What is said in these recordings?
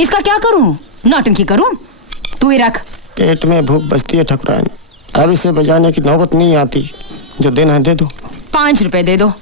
इसका क्या करूं? नौटंकी करूं? तू ही रख। पेट में भूख बचती है ठकुराइन, अब इसे बजाने की नौबत नहीं आती। जो देना है दे दो। 5 रुपए दे दो।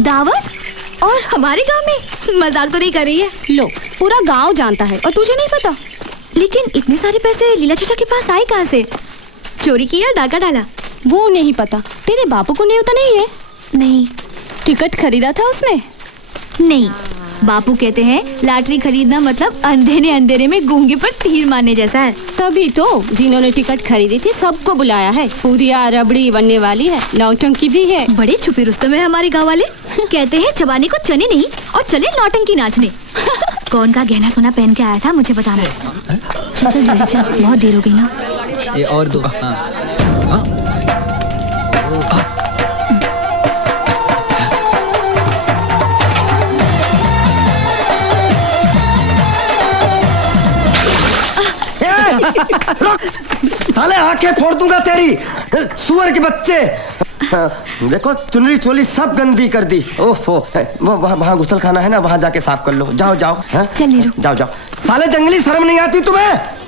दावत? और हमारे गांव में? मजाक तो नहीं कर रही है? लो, पूरा गांव जानता है और तुझे नहीं पता। लेकिन इतने सारे पैसे लीला चाचा के पास आए कहाँ से? चोरी किया, डाका डाला? वो नहीं पता। तेरे बापू को न्योता नहीं है? नहीं। टिकट खरीदा था उसने? नहीं। बापू कहते हैं लॉटरी खरीदना मतलब अंधेरे अंधेरे में गूंगे पर तीर मारने जैसा है। तभी तो जिन्होंने टिकट खरीदी थी सबको बुलाया है। पूरिया रबड़ी बनने वाली है, नौटंकी भी है। बड़े छुपे रुस्तम है हमारे गाँव वाले। कहते हैं चबाने को चने नहीं और चले नौटंकी नाचने। कौन का गहना सोना पहन के आया था मुझे बताना। चल चल जल्दी चल, बहुत देर हो गई ना। ये और दो। साले आंखें फोड़ दूंगा तेरी, सुअर के बच्चे। देखो चुनरी चोली सब गंदी कर दी। ओफो, वो वहाँ गुसल खाना है ना, वहाँ जाके साफ कर लो। जाओ जाओ। चल नीरू, जाओ जाओ। साले जंगली, शर्म नहीं आती तुम्हें?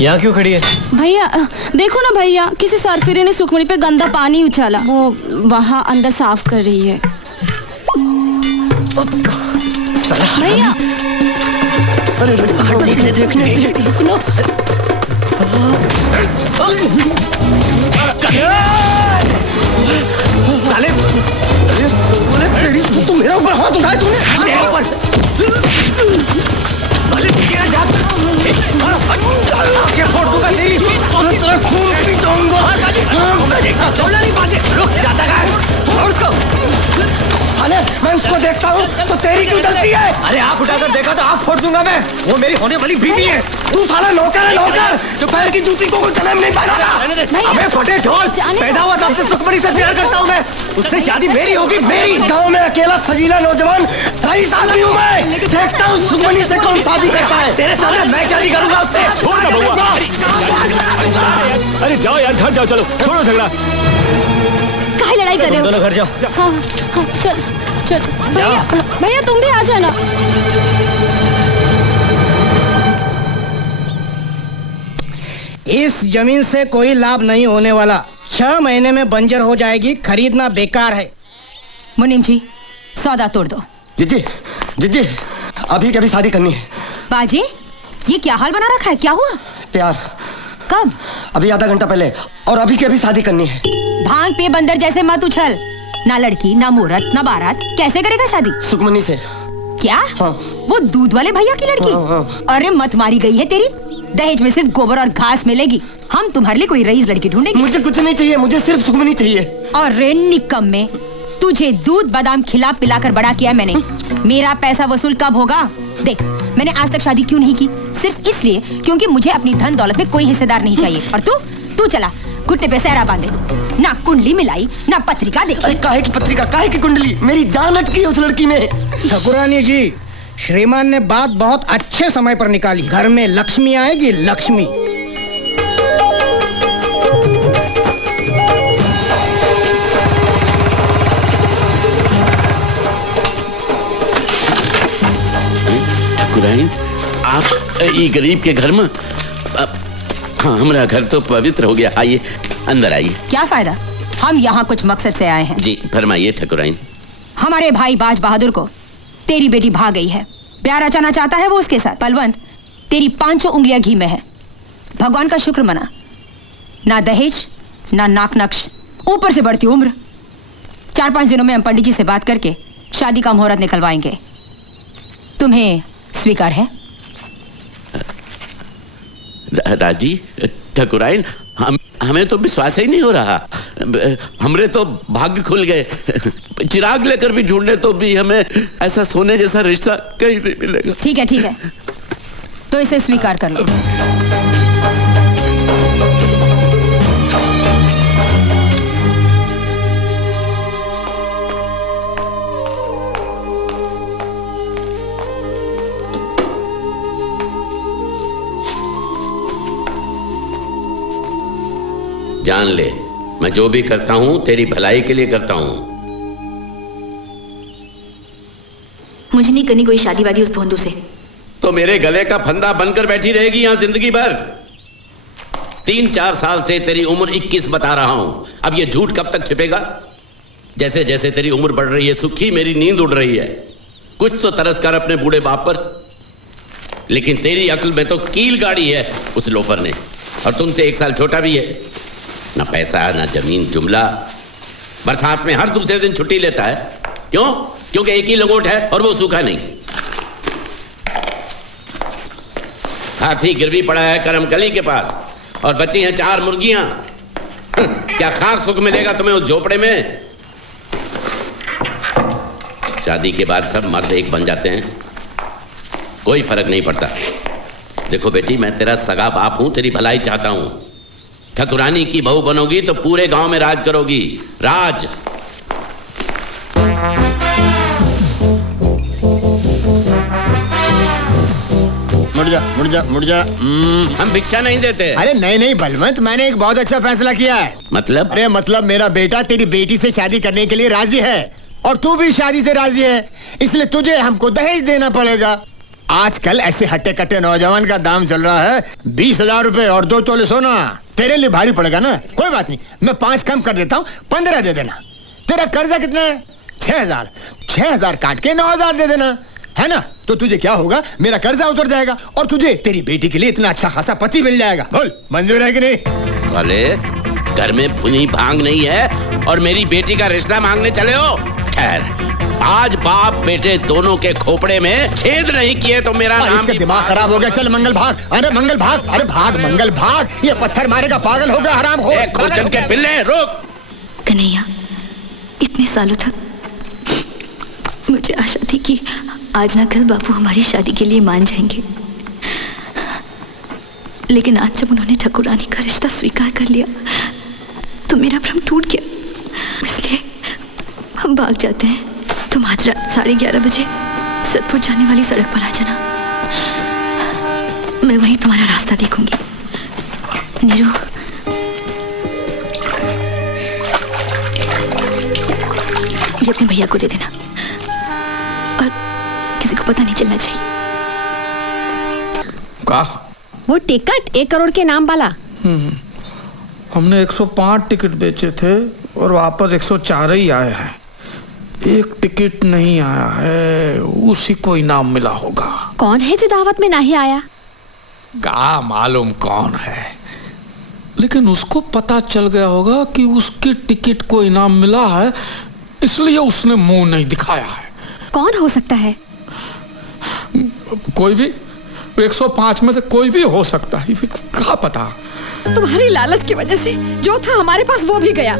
यहाँ क्यों खड़ी है? भैया देखो ना भैया, किसी सरफिरे ने सुखमणि पे गंदा पानी उछाला। वो वहाँ अंदर साफ कर रही है। भैया देखने साले तेरी, तू मेरा ऊपर हाथ उठाए तूने? साले क्या जात? आंखें फोड़ दूंगा तेरी। तेरा खून पी जाऊंगा। देखता छोड़ना नहीं बाजे। रुक जाता है और उसको। साले मैं उसको देखता हूँ तो तेरी क्यों जलती है? अरे आँख उठाकर देखा तो आँख फोड़ दूंगा मैं। वो मेरी होने वाली बीवी है। तू साला नौकर है, नौकर जो पैर की जूती को कोई कदम नहीं पहनाता। अबे फटे ढोल, पैदा हुआ तब से सुखमणि से प्यार करता हूँ मैं। उससे शादी मेरी होगी, मेरी। गांव में अकेला सजीला नौजवान 23 आदमी हूँ मैं। देखता हूँ सुखमणि से कौन शादी करता है। तेरे सामने मैं शादी करूंगा उससे। छोड़ ना बउआ। अरे जाओ यार, घर जाओ। चलो छोड़ो झगड़ा। काहे लड़ाई कर रहे हो? दोनों घर जाओ। हाँ हाँ चल चल। भैया तुम भी आ जाना। इस जमीन से कोई लाभ नहीं होने वाला। 6 महीने में बंजर हो जाएगी, खरीदना बेकार है। मुनीम जी सौदा तोड़ दो। जीजी जीजी, अभी के अभी शादी करनी है। बाजी ये क्या हाल बना रखा है? क्या हुआ? प्यार। कब? अभी आधा घंटा पहले, और अभी के अभी शादी करनी है। भांग पे बंदर जैसे मत उछल। ना लड़की ना मुहूर्त ना बारात, कैसे करेगा शादी? सुखमणि से। क्या? हाँ। वो दूध वाले भैया की लड़की? हाँ। अरे मत मारी गई है तेरी। दहेज में सिर्फ गोबर और घास मिलेगी। हम तुम्हारे लिए कोई रईस लड़की ढूंढेंगे। मुझे कुछ नहीं चाहिए, मुझे सिर्फ सुखमणि चाहिए। अरे निकम्मे, तुझे दूध बादाम खिला पिलाकर बड़ा किया मैंने। मेरा पैसा वसूल कब होगा? देख, मैंने आज तक शादी क्यों नहीं की? सिर्फ इसलिए क्योंकि मुझे अपनी धन दौलत में कोई हिस्सेदार नहीं चाहिए। और तू चला घुटने पे सहरा बांधे, ना कुंडली मिलाई ना पत्रिका देखी। अरे काहे की पत्रिका, काहे की कुंडली? मेरी जान अटकी है उस लड़की में। ठकुरानी जी, श्रीमान ने बात बहुत अच्छे समय पर निकाली। घर में लक्ष्मी आएगी, लक्ष्मी। ठकुराइन, आप ये गरीब के घर में? हाँ, हमारा घर तो पवित्र हो गया। आइए अंदर आइए। क्या फायदा? हम यहाँ कुछ मकसद से आए हैं। जी फरमाइए ठकुराइन। हमारे भाई बाज बहादुर को तेरी बेटी भाग गई है। प्यार रचाना चाहता है वो उसके साथ। बलवंत, तेरी 5 उंगलियां घी में है। भगवान का शुक्र मना। ना दहेज ना नाक नक्श, ऊपर से बढ़ती उम्र। 4-5 दिनों में हम पंडित जी से बात करके शादी का मुहूर्त निकलवाएंगे। तुम्हें स्वीकार है? राजी ठकुराइन, हमें तो विश्वास ही नहीं हो रहा। हमरे तो भाग्य खुल गए। चिराग लेकर भी ढूंढने तो भी हमें ऐसा सोने जैसा रिश्ता कहीं नहीं मिलेगा। ठीक है, तो इसे स्वीकार कर लो। जान ले, मैं जो भी करता हूं तेरी भलाई के लिए करता हूं। मुझे नहीं करनी कोई शादी वादी उस भोंदू से। तो मेरे गले का फंदा बनकर बैठी रहेगी यहां जिंदगी भर? 3-4 साल से तेरी उम्र 21 बता रहा हूं। अब ये झूठ कब तक छिपेगा? जैसे जैसे तेरी उम्र बढ़ रही है सुखी, मेरी नींद उड़ रही है। कुछ तो तरस कर अपने बूढ़े बाप पर। लेकिन तेरी अक्ल में तो कील गाड़ी है उस लोफर ने, और तुमसे 1 साल छोटा भी है। ना पैसा ना जमीन, जुमला। बरसात में हर दूसरे दिन छुट्टी लेता है। क्यों? क्योंकि एक ही लंगोट है और वो सूखा नहीं। हाथी गिरवी पड़ा है करमकली के पास और बची हैं 4 मुर्गियां। क्या खाक सुख मिलेगा तुम्हें उस झोपड़े में? शादी के बाद सब मर्द एक बन जाते हैं, कोई फर्क नहीं पड़ता। देखो बेटी, मैं तेरा सगा बाप हूं, तेरी भलाई चाहता हूं। ठकुरानी की बहू बनोगी तो पूरे गांव में राज करोगी। राज। मुड़ जा। हम भिक्षा नहीं देते। अरे नहीं बलवंत, मैंने एक बहुत अच्छा फैसला किया है। मतलब? अरे मतलब मेरा बेटा तेरी बेटी से शादी करने के लिए राजी है और तू भी शादी से राजी है, इसलिए तुझे हमको दहेज देना पड़ेगा। आजकल ऐसे हट्टे कट्टे नौजवान का दाम चल रहा है 20,000 रुपए और 2 तोले सोना। तेरे लिए भारी पड़ेगा ना? कोई बात नहीं, मैं 5 कम कर देता हूँ, 15 दे देना। तेरा कर्जा कितना है? 6,000। 6,000 काट के 9,000 दे देना, है ना? तो तुझे क्या होगा, मेरा कर्जा उतर जाएगा और तुझे तेरी बेटी के लिए इतना अच्छा खासा पति मिल जाएगा। बोल, मंजूर है कि नहीं? साले, घर में भुनी भांग नहीं है और मेरी बेटी का रिश्ता मांगने चले हो? खैर, आज बाप बेटे दोनों के खोपड़े में छेद नहीं किए तो मेरा नाम इसका दिमाग खराब हो गया। चल मंगल भाग। अरे मंगल भाग, अरे भाग मंगल भाग। ये पत्थर मारेगा, पागल हो गया, हराम हो। खुरचन के पिल्ले, रोक। कन्हैया, इतने सालों तक मुझे आशा थी कि आज ना कल बापू हमारी शादी के लिए मान जाएंगे, लेकिन आज जब उन्होंने ठकुरानी का रिश्ता स्वीकार कर लिया तो मेरा भ्रम टूट गया। इसलिए हम भाग जाते हैं। तुम आज रात 11:30 बजे सतपुर जाने वाली सड़क पर आ जाना। मैं वहीं तुम्हारा रास्ता देखूंगी। नीरू, ये अपने भैया को दे देना और किसी को पता नहीं चलना चाहिए। का? वो टिकट 1 करोड़ के नाम वाला। हमने 105 टिकट बेचे थे और वापस 104 ही आए हैं। एक टिकट नहीं आया है, उसी को इनाम मिला होगा। कौन है जो दावत में नहीं आया? का मालूम कौन है, लेकिन उसको पता चल गया होगा कि उसकी टिकट को इनाम मिला है, इसलिए उसने मुंह नहीं दिखाया है। कौन हो सकता है? कोई भी, 105 में से कोई भी हो सकता है, क्या पता। तुम्हारी लालच की वजह से जो था हमारे पास वो भी गया।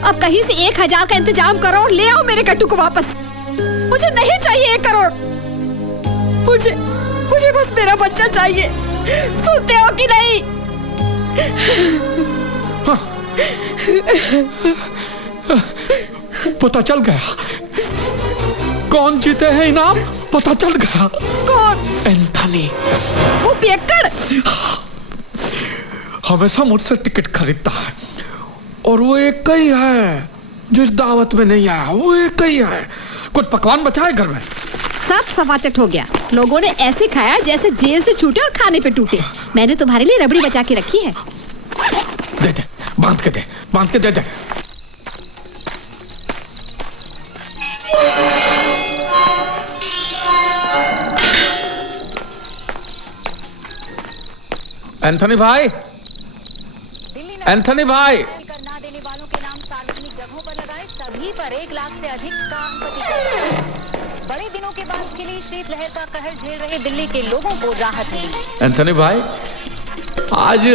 अब कहीं से 1,000 का इंतजाम करो और ले आओ मेरे कट्टू को वापस। मुझे नहीं चाहिए 1 करोड़। मुझे बस मेरा बच्चा चाहिए। सुनते हो कि नहीं? पता चल गया कौन जीते हैं इनाम। पता चल गया। कौन? एंथनी। वो पियक्कड़ हमेशा मुझसे टिकट खरीदता है और वो एक ही है जो इस दावत में नहीं आया। वो एक ही है। कुछ पकवान बचा है घर में? सब सफाचट हो गया। लोगों ने ऐसे खाया जैसे जेल से छूटे और खाने पे टूटे। मैंने तुम्हारे लिए रबड़ी बचा के रखी है। दे दे, बांध के दे दे। एंथनी भाई, एंथनी भाई, ना देने वालों के नाम सार्वजनिक जगहों पर लगाए, सभी पर 1 लाख से अधिक का अंपति। बड़े दिनों के बाद खिली शीतलहर का कहर झेल रहे दिल्ली के लोगों को राहत मिली। एंथनी भाई, आज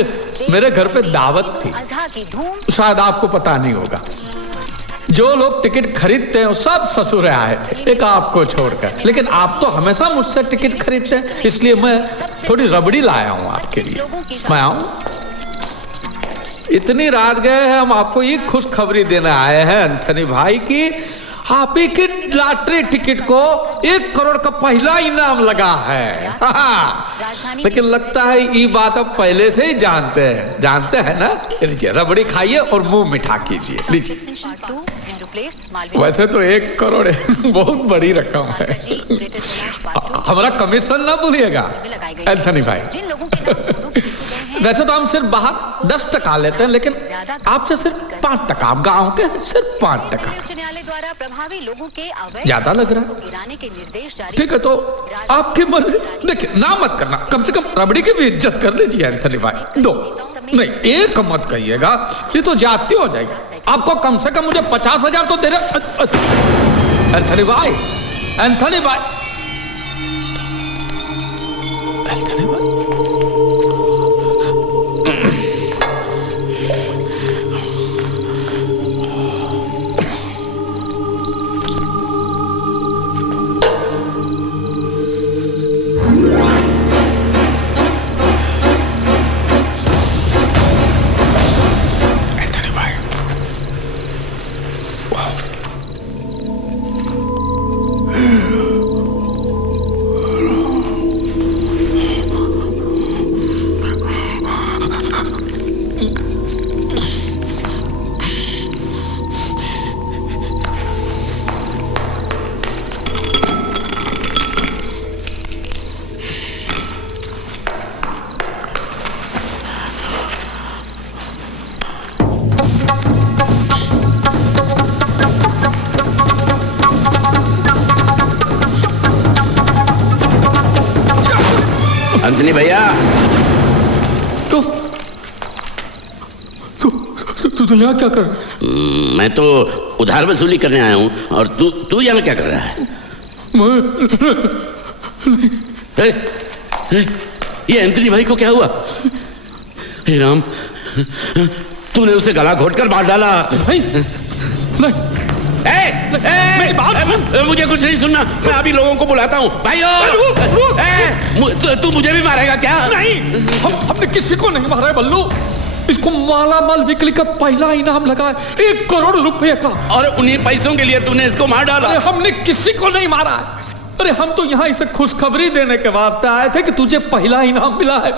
मेरे घर पे दावत थी। अज़हा की धूम शायद आपको पता नहीं होगा। जो लोग टिकट खरीदते हैं वो सब ससुर आए थे, एक आपको छोड़कर। लेकिन आप तो हमेशा मुझसे टिकट खरीदते हैं, इसलिए मैं थोड़ी रबड़ी लाया हूँ आपके लिए। मैं आऊँ? इतनी रात गए हैं, हम आपको ये खुशखबरी देने आए हैं एंथनी भाई की आप ही के लॉटरी टिकट को 1 करोड़ का पहला इनाम लगा है। लेकिन लगता है ये बात आप पहले से ही जानते हैं ना। लीजिए रबड़ी खाइए और मुंह मिठा कीजिए। लीजिए। वैसे तो 1 करोड़ बहुत बड़ी रकम है। हमारा कमीशन ना भूलिएगा एंथनी भाई। वैसे तो हम सिर्फ बाहर 10 टका लेते हैं, लेकिन आपसे सिर्फ 5 टका। आप गाँव के सिर्फ 5 टका ज्यादा लग रहा है। ठीक है तो आपकी मर्जी। देखिए ना मत करना, कम से कम रबड़ी की भी इज्जत कर लीजिए एंथनी भाई। 2 नहीं 1 मत कहिएगा, ये तो जाती हो जाएगी। आपको कम से कम मुझे 50,000 तो दे रहे एंथनी भाई। एंथनी भाई एंथनी भाई अंजनी भैया तू यहाँ क्या कर? मैं तो उधार वसूली करने आया हूँ, और तू यहाँ क्या कर रहा है? ये एंथनी भाई को क्या हुआ? हे राम, तूने उसे गला घोटकर मार डाला। नहीं, नहीं। मेरी बात सुन। मुझे कुछ नहीं सुनना, मैं अभी लोगों को बुलाता हूँ। भाइयों, तू मुझे भी मारेगा क्या? नहीं, हमने किसी को नहीं मारा है बल्लू। इसको मालामाल बिक्री का पहला इनाम लगा है 1 करोड़ रुपए का, और उन्हीं पैसों के लिए तूने इसको मार डाला? अरे हमने किसी को नहीं मारा है। अरे हम तो यहाँ इसे खुशखबरी देने के वास्ते आए थे कि तुझे पहला इनाम मिला है,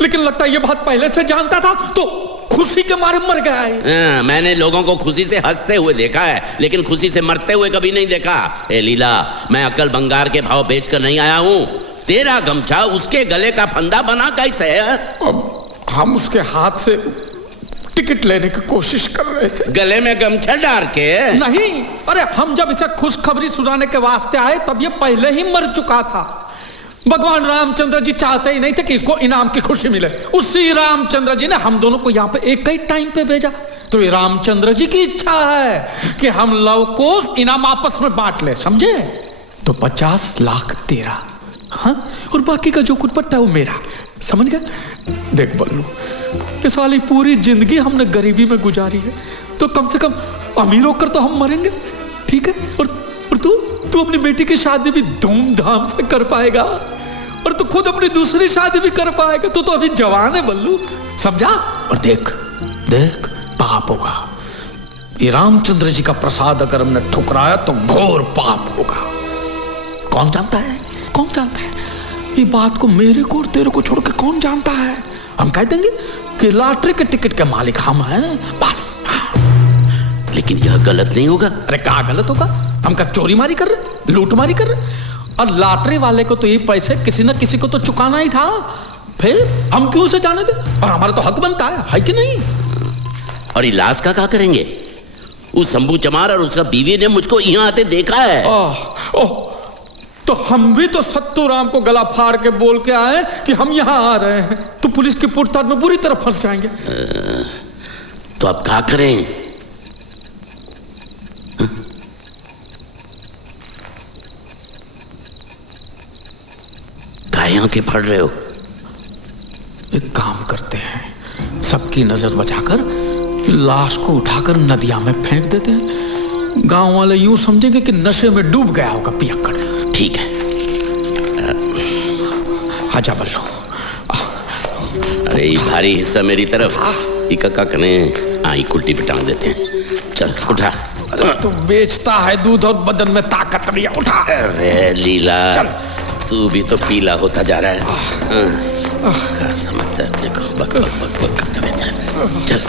लेकिन लगता है ये बात पहले से जानता था तो खुशी के मारे मर गया है। मैंने लोगों को खुशी से हंसते हुए देखा है, लेकिन खुशी से मरते हुए कभी नहीं देखा। ए लीला, मैं अक्ल बंगार के भाव बेचकर नहीं आया हूँ। तेरा गमछा उसके गले का फंदा बना कैसे है? अब हम उसके हाथ से टिकट लेने की कोशिश कर रहे थे। गले में गमछा डाल के? नहीं, अरे हम जब इसे खुशखबरी सुनाने के वास्ते आए तब ये पहले ही मर चुका था। भगवान रामचंद्र जी चाहते ही नहीं थे कि इसको इनाम की खुशी मिले। उसी रामचंद्र जी ने हम दोनों को यहाँ पे एक ही टाइम पे भेजा। तो ये रामचंद्र जी की इच्छा है कि हम लव को इनाम आपस में बांट ले, समझे? तो 50 लाख तेरा, हाँ, और बाकी का जो कुछ पड़ता है वो मेरा, समझ गया? देख बल्लू, ये साली पूरी जिंदगी हमने गरीबी में गुजारी है, तो कम से कम अमीर होकर तो हम मरेंगे, ठीक है? और तू अपनी बेटी की शादी भी धूमधाम से कर पाएगा, और तू खुद अपनी दूसरी शादी भी कर पाएगा। तू तो अभी जवान है बल्लू, समझा? और देख देख, पाप होगा। ये रामचंद्र जी का प्रसाद अगर हमने ठुकराया तो घोर पाप होगा। कौन जानता है, कौन जानता है? ये बात को मेरे को और तेरे को छोड़ के कौन जानता है? हम कह देंगे कि लॉटरी के टिकट के मालिक हम हैं, बस। लेकिन यह गलत नहीं होगा। अरे क्या गलत होगा? हम क्या चोरी मारी कर रहे, लूट मारी कर रहे? और लॉटरी वाले को तो ये पैसे किसी न किसी को तो चुकाना ही था, फिर हम क्यों उसे जाने दे? और हमारा तो हक बनता है कि नहीं? और इलाज का क्या करेंगे? उस शंभू चमार और उसका बीवी ने मुझको यहाँ आते देखा है। तो हम भी तो सत्तू राम को गला फाड़ के बोल के आए कि हम यहाँ आ रहे हैं, तो पुलिस की पूछताछ में बुरी तरह फंस जाएंगे। तो अब क्या करें? काहे आंखें फाड़ रहे हो? एक काम करते हैं, सबकी नजर बचाकर लाश को उठाकर नदिया में फेंक देते हैं। गांव वाले यूं समझेंगे कि नशे में डूब गया होगा पियक्कड़। ठीक है। आजा बल्लू। अरे ये भारी हिस्सा मेरी तरफ, इका कने आई कुल्टी पे टांग देते हैं। चल उठा। अरे तू बेचता है दूध और बदन में ताकत नहीं है। उठा। अरे लीला चल। तू भी तो पीला होता जा रहा है। क्या समझता है अपने को? बक बक बक बक करता रहता है। चल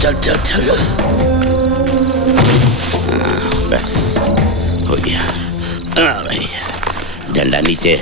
चल चल चल। बस हो गया। डंडा नीचे।